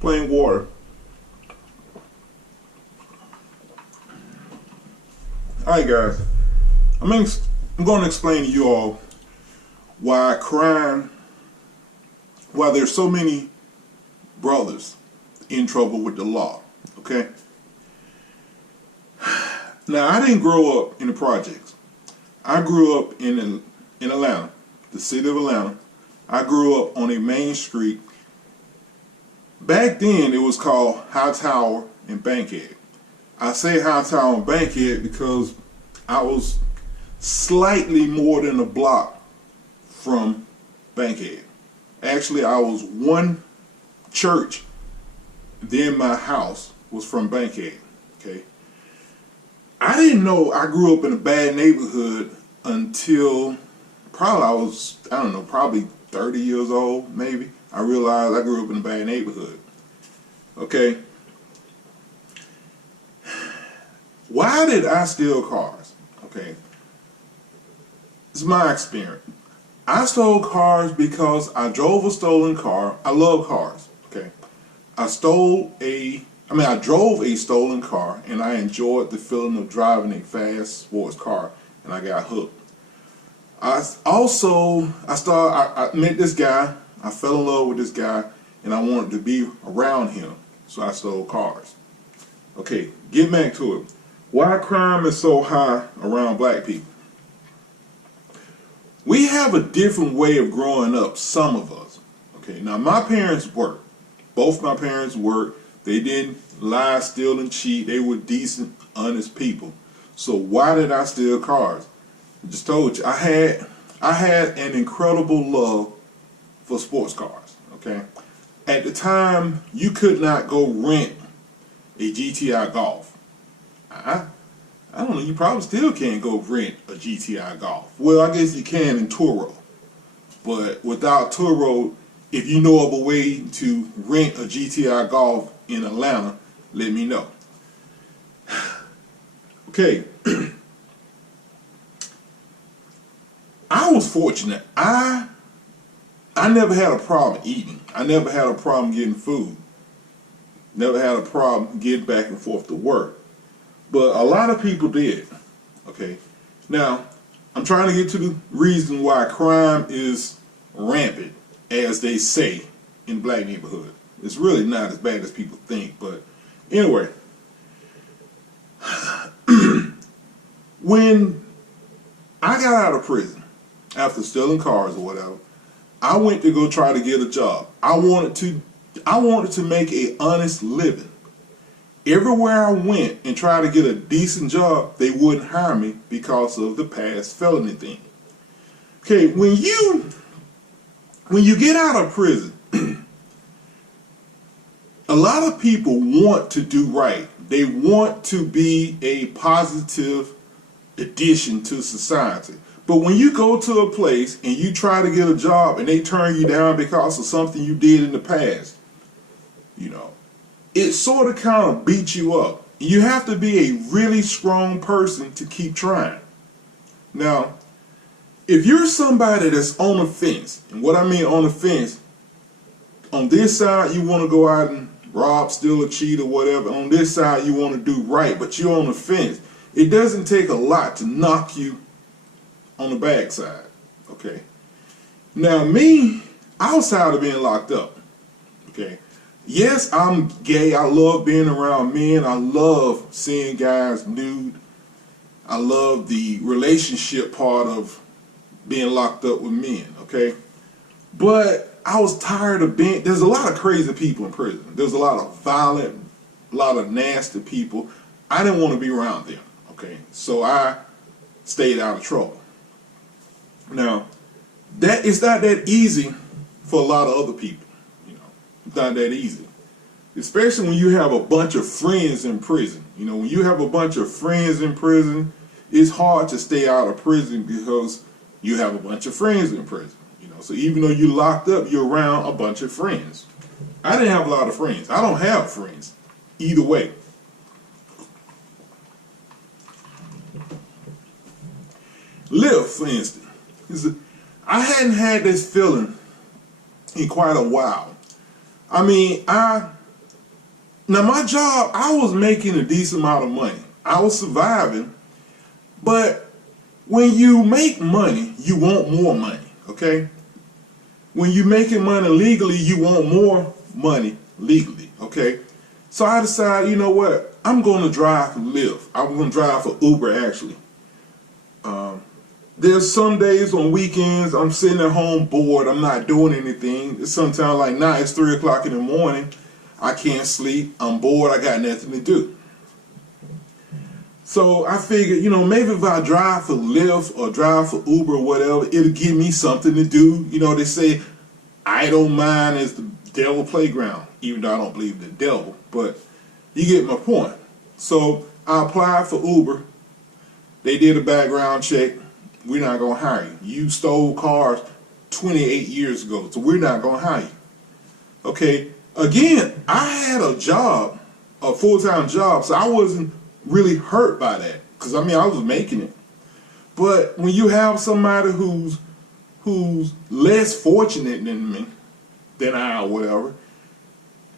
Plain water. Alright guys, I'm going to explain to you all why why there's so many brothers in trouble with the law, okay? Now, I didn't grow up in the projects. I grew up in Atlanta, the city of Atlanta. I grew up on a main street. Back then, it was called Hightower and Bankhead. I say Hightower and Bankhead because I was slightly more than a block from Bankhead. Actually, I was one church, then my house was from Bankhead, okay? I didn't know I grew up in a bad neighborhood until probably I was, I don't know, probably 30 years old, maybe. I realized I grew up in a bad neighborhood, okay? Why did I steal cars? Okay, it's my experience. I stole cars because I drove a stolen car. I love cars, okay? I drove a stolen car and I enjoyed the feeling of driving a fast sports car and I got hooked. I met this guy, I fell in love with this guy and I wanted to be around him, so I stole cars. Okay, get back to it. Why crime is so high around black people? We have a different way of growing up, some of us. Okay, now my parents worked. Both my parents worked. They didn't lie, steal, and cheat. They were decent, honest people. So why did I steal cars? I just told you, I had an incredible love for sports cars, okay? At the time, you could not go rent a GTI Golf. I don't know, you probably still can't go rent a GTI Golf. Well, I guess you can in Turo. But without Turo, if you know of a way to rent a GTI Golf in Atlanta, let me know. Okay. I was fortunate. I never had a problem eating. I never had a problem getting food. Never had a problem getting back and forth to work. But a lot of people did, okay? Now, I'm trying to get to the reason why crime is rampant, as they say, in black neighborhoods. It's really not as bad as people think, but anyway. When I got out of prison, after stealing cars or whatever, I went to go try to get a job. I wanted to make an honest living. Everywhere I went and tried to get a decent job, they wouldn't hire me because of the past felony thing. Okay, when you get out of prison, a lot of people want to do right. They want to be a positive addition to society. But when you go to a place and you try to get a job and they turn you down because of something you did in the past, you know, it sort of kind of beats you up. You have to be a really strong person to keep trying. Now, if you're somebody that's on the fence, and what I mean on the fence, on this side you want to go out and rob, steal, or cheat or whatever. On this side you want to do right, but you're on the fence. It doesn't take a lot to knock you on the backside, okay? Now me, outside of being locked up, okay? Yes, I'm gay. I love being around men. I love seeing guys nude. I love the relationship part of being locked up with men, okay? But I was tired of being, there's a lot of crazy people in prison. There's a lot of violent, a lot of nasty people. I didn't want to be around them, okay? So I stayed out of trouble. Now, it's not that easy for a lot of other people. It's not that easy. Especially when you have a bunch of friends in prison. You know, when you have a bunch of friends in prison, it's hard to stay out of prison because you have a bunch of friends in prison. You know, so even though you're locked up, you're around a bunch of friends. I didn't have a lot of friends. I don't have friends. Either way. Lyft, for instance. I hadn't had this feeling in quite a while. I mean, I Now my job, I was making a decent amount of money. I was surviving, but when you make money, you want more money, okay? When you're making money legally, you want more money legally, okay? So I decided, you know what? I'm going to drive for Lyft. I'm going to drive for Uber, actually. There's some days on weekends I'm sitting at home bored. I'm not doing anything. Sometimes like now it's 3 o'clock in the morning. I can't sleep. I'm bored. I got nothing to do. So I figured, you know, maybe if I drive for Lyft or drive for Uber or whatever, it'll give me something to do. You know, they say idle mind is the devil playground, even though I don't believe in the devil, but you get my point. So I applied for Uber. They did a background check. We're not going to hire you. You stole cars 28 years ago, so we're not going to hire you. Okay, again, I had a job, a full-time job, so I wasn't really hurt by that, because I mean I was making it. But when you have somebody who's less fortunate than I or whatever,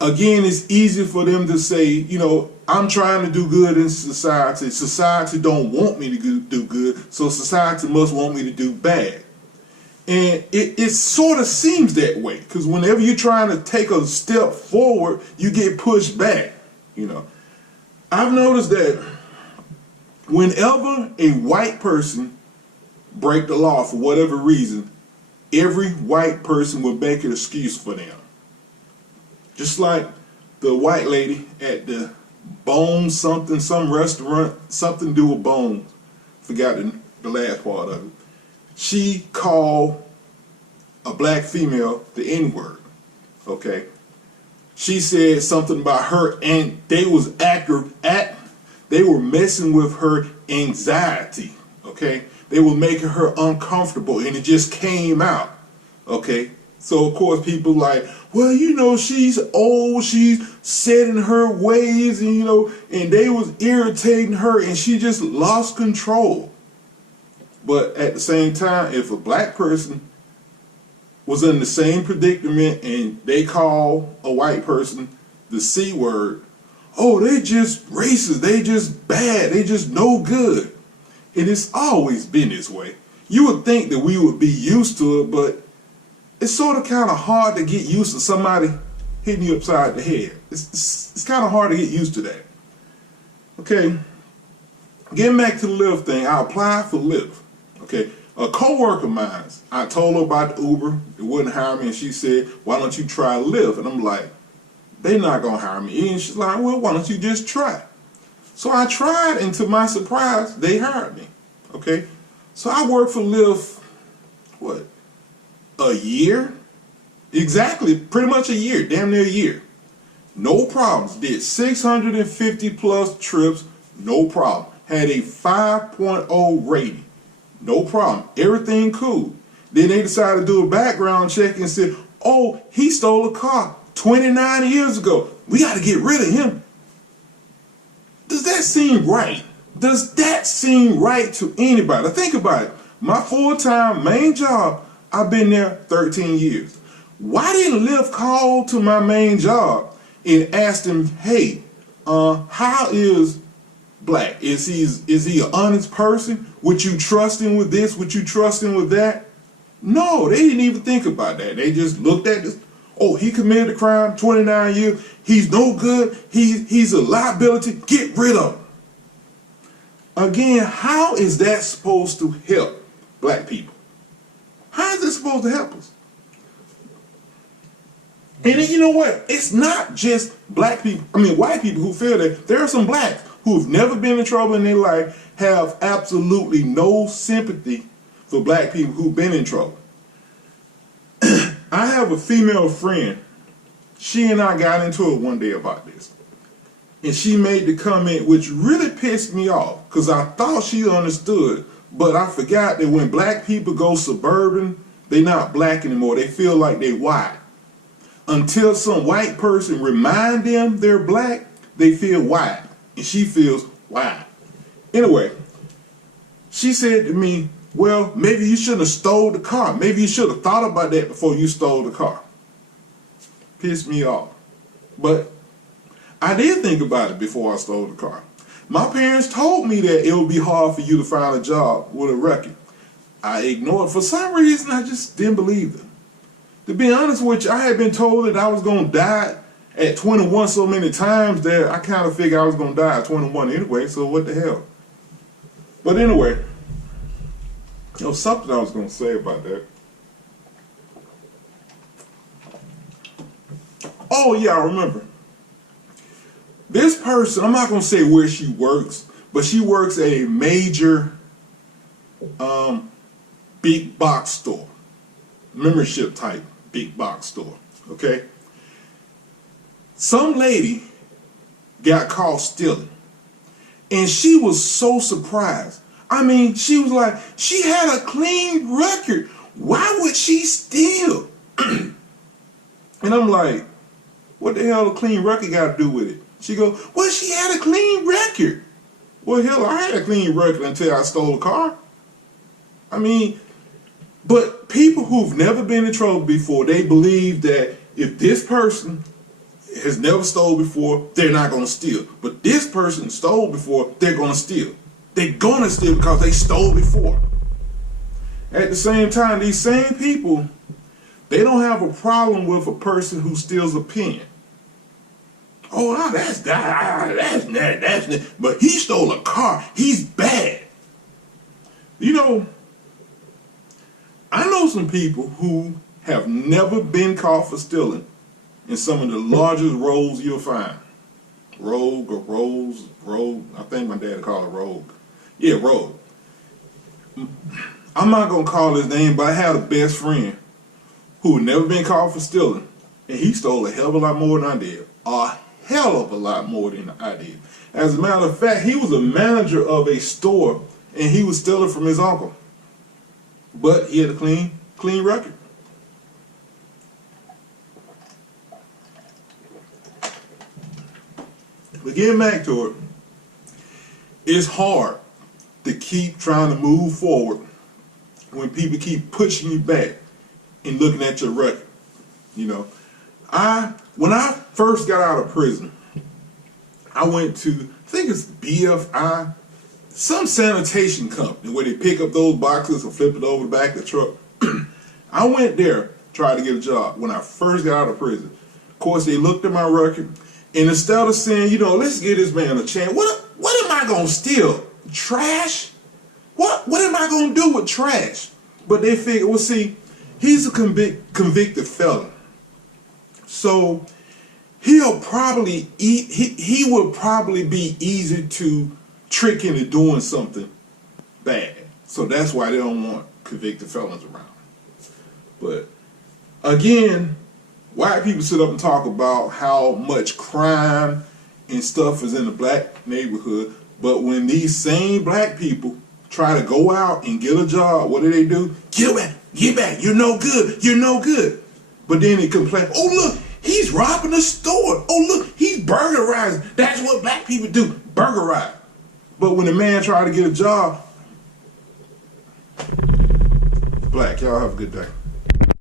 again, it's easy for them to say, you know, I'm trying to do good in society. Society don't want me to do good, so society must want me to do bad. And it sort of seems that way, because whenever you're trying to take a step forward, you get pushed back, you know. I've noticed that whenever a white person break the law for whatever reason, every white person will make an excuse for them. Just like the white lady at the Bones something, some restaurant, something to do with bones. Forgot the last part of it. She called a black female the N-word. Okay. She said something about her, and they were messing with her anxiety. Okay. They were making her uncomfortable, and it just came out. Okay. So of course people like, well, you know, she's old, she's set in her ways, and you know, and they was irritating her, and she just lost control. But at the same time, if a black person was in the same predicament and they call a white person the C word, oh, they just racist, they just bad, they just no good. And it's always been this way. You would think that we would be used to it, but it's sort of kind of hard to get used to somebody hitting you upside the head. It's kind of hard to get used to that. Okay, getting back to the Lyft thing, I applied for Lyft. Okay, a co-worker of mine, I told her about the Uber, it wouldn't hire me, and she said, why don't you try Lyft? And I'm like, they're not going to hire me. And she's like, well, why don't you just try? So I tried, and to my surprise, they hired me. Okay, so I worked for Lyft, what, a year? Exactly, pretty much a year, damn near a year. No problems, did 650 plus trips, no problem. Had a 5.0 rating, no problem, everything cool. Then they decided to do a background check and said, oh, he stole a car 29 years ago. We got to get rid of him. Does that seem right? Does that seem right to anybody? Think about it. My full-time main job, I've been there 13 years. Why didn't Lyft call to my main job and ask him, hey, how is Black? Is he an honest person? Would you trust him with this? Would you trust him with that? No, they didn't even think about that. They just looked at this. Oh, he committed a crime, 29 years. He's no good. He's a liability. Get rid of him. Again, how is that supposed to help black people? How is it supposed to help us? And then you know what? It's not just black people, white people who feel that. There are some blacks who've never been in trouble in their life, have absolutely no sympathy for black people who've been in trouble. I have a female friend. She and I got into it one day about this. And she made the comment which really pissed me off, because I thought she understood, but I forgot that when black people go suburban, they're not black anymore. They feel like they white. Until some white person remind them they're black, they feel white. And she feels white. Anyway, she said to me, well, maybe you shouldn't have stole the car. Maybe you should have thought about that before you stole the car. Pissed me off. But I did think about it before I stole the car. My parents told me that it would be hard for you to find a job with a record. I ignored it. For some reason, I just didn't believe them. To be honest with you, I had been told that I was going to die at 21 so many times that I kind of figured I was going to die at 21 anyway, so what the hell. But anyway, there was something I was going to say about that. Oh yeah, I remember. This person, I'm not going to say where she works, but she works at a major big box store. Membership type big box store, okay? Some lady got caught stealing, and she was so surprised. I mean, she was like, she had a clean record. Why would she steal? And I'm like, what the hell a clean record got to do with it? She goes, well, she had a clean record. Well, hell, I had a clean record until I stole a car. I mean, but people who've never been in trouble before, they believe that if this person has never stole before, they're not going to steal. But this person stole before, they're going to steal. They're going to steal because they stole before. At the same time, these same people, they don't have a problem with a person who steals a pen. Oh, no, that's but he stole a car. He's bad. You know, I know some people who have never been caught for stealing in some of the largest rogues you'll find. Rogue or Rose, Rogue. I think my dad called it Rogue. Yeah, Rogue. I'm not going to call his name, but I had a best friend who had never been caught for stealing, and he stole a hell of a lot more than I did. A hell of a lot more than I did. As a matter of fact, he was a manager of a store, and he was stealing from his uncle. But he had a clean record. But getting back to it, it's hard to keep trying to move forward when people keep pushing you back and looking at your record. You know, when I first got out of prison, I went to, I think it's BFI, some sanitation company where they pick up those boxes and flip it over the back of the truck. I went there, tried to get a job when I first got out of prison. Of course, they looked at my record, and instead of saying, you know, let's give this man a chance, what am I going to steal? Trash? What am I going to do with trash? But they figured, well, see, he's a convicted felon. So he'll probably he will probably be easy to trick into doing something bad. So that's why they don't want convicted felons around. But again, white people sit up and talk about how much crime and stuff is in the black neighborhood, but when these same black people try to go out and get a job, what do? Get back, you're no good. But then they complain, oh look, he's robbing a store. Oh look, he's burglarizing. That's what black people do, burglarize. But when the man tried to get a job, black, y'all have a good day.